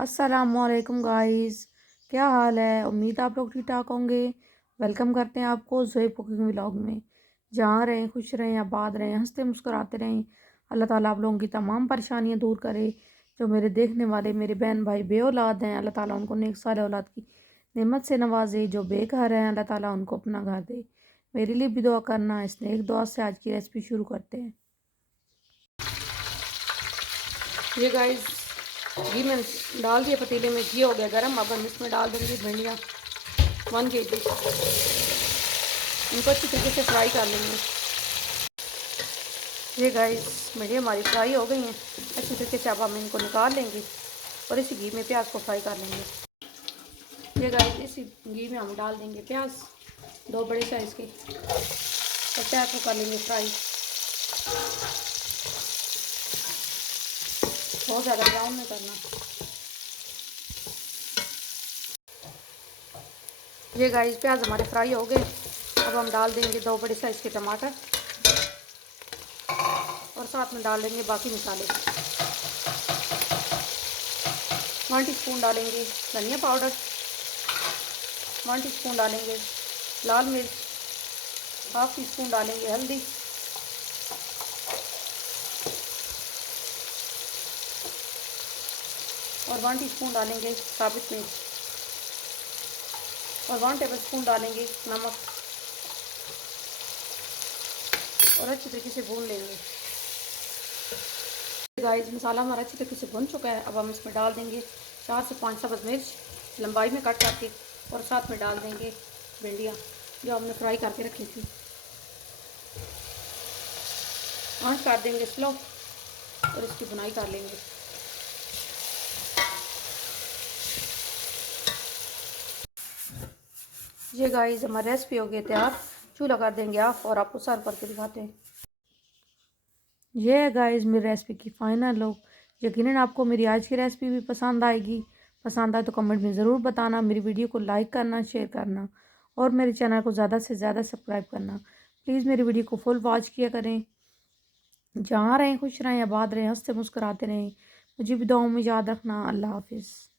अस्सलामुअलैकुम गाइस, क्या हाल है। उम्मीद आप लोग ठीक ठाक होंगे। वेलकम करते हैं आपको ज़ोएब कुकिंग व्लॉग में। जहाँ रहें खुश रहें, आबाद रहें, हंसते मुस्कुराते रहें। अल्लाह ताला आप लोगों की तमाम परेशानियां दूर करे। जो मेरे देखने वाले मेरे बहन भाई बे औलाद हैं, अल्लाह ताला उनको नेक साले औलाद की नेमत से नवाजे। जो बेघर हैं, अल्लाह ताला उनको अपना घर दे। मेरे लिए भी दुआ करना। इस नेक दुआ से आज की रेसिपी शुरू करते हैं। ये गाइस घी में डाल दिए, पतीले में घी हो गया गर्म। अब हम इसमें डाल देंगे भिंडियाँ 1 kg। इनको अच्छी तरीके से फ्राई कर लेंगे। ये गाइस भिंडियाँ हमारी फ्राई हो गई हैं अच्छी तरीके से। अब हम इनको निकाल लेंगे और इसी घी में प्याज को फ्राई कर लेंगे। ये गाइस इसी घी में हम डाल देंगे प्याज 2 बड़े साइज़ के, और प्याज को कर लेंगे फ्राई। बहुत ज़्यादा ब्राउन नहीं करना। ये गाइस प्याज हमारे फ्राई हो गए। अब हम डाल देंगे 2 बड़े साइज़ के टमाटर और साथ में डाल देंगे बाकी मसाले। 1 टीस्पून डालेंगे धनिया पाउडर, 1 टीस्पून डालेंगे लाल मिर्च, 1/2 टीस्पून डालेंगे हल्दी, और 1 टीस्पून डालेंगे साबुत मिर्च, और 1 टेबलस्पून डालेंगे नमक, और अच्छी तरीके से भून लेंगे। गाइस मसाला हमारा अच्छी तरीके से भुन चुका है। अब हम इसमें डाल देंगे 4 से 5 सब्ज़ मिर्च लंबाई में कट करके, और साथ में डाल देंगे भिंडियाँ जो हमने फ्राई करके रखी थी। आंच कर देंगे स्लो और इसकी भुनाई कर लेंगे। ये गाइस हमारी रेसिपी हो गई तैयार। चूल्हा कर देंगे ऑफ और आपको सर्व करके दिखाते हैं। ये है गाइस मेरी रेसिपी की फ़ाइनल लुक। यकीनन आपको मेरी आज की रेसिपी भी पसंद आएगी। पसंद आए तो कमेंट में ज़रूर बताना। मेरी वीडियो को लाइक करना, शेयर करना, और मेरे चैनल को ज़्यादा से ज़्यादा सब्सक्राइब करना। प्लीज़ मेरी वीडियो को फुल वॉच किया करें। जहाँ रहें खुश रहें, आबाद रहें, हंसते मुस्कुराते रहें। मुझे भी दुआओं में याद रखना। अल्लाह हाफिज़।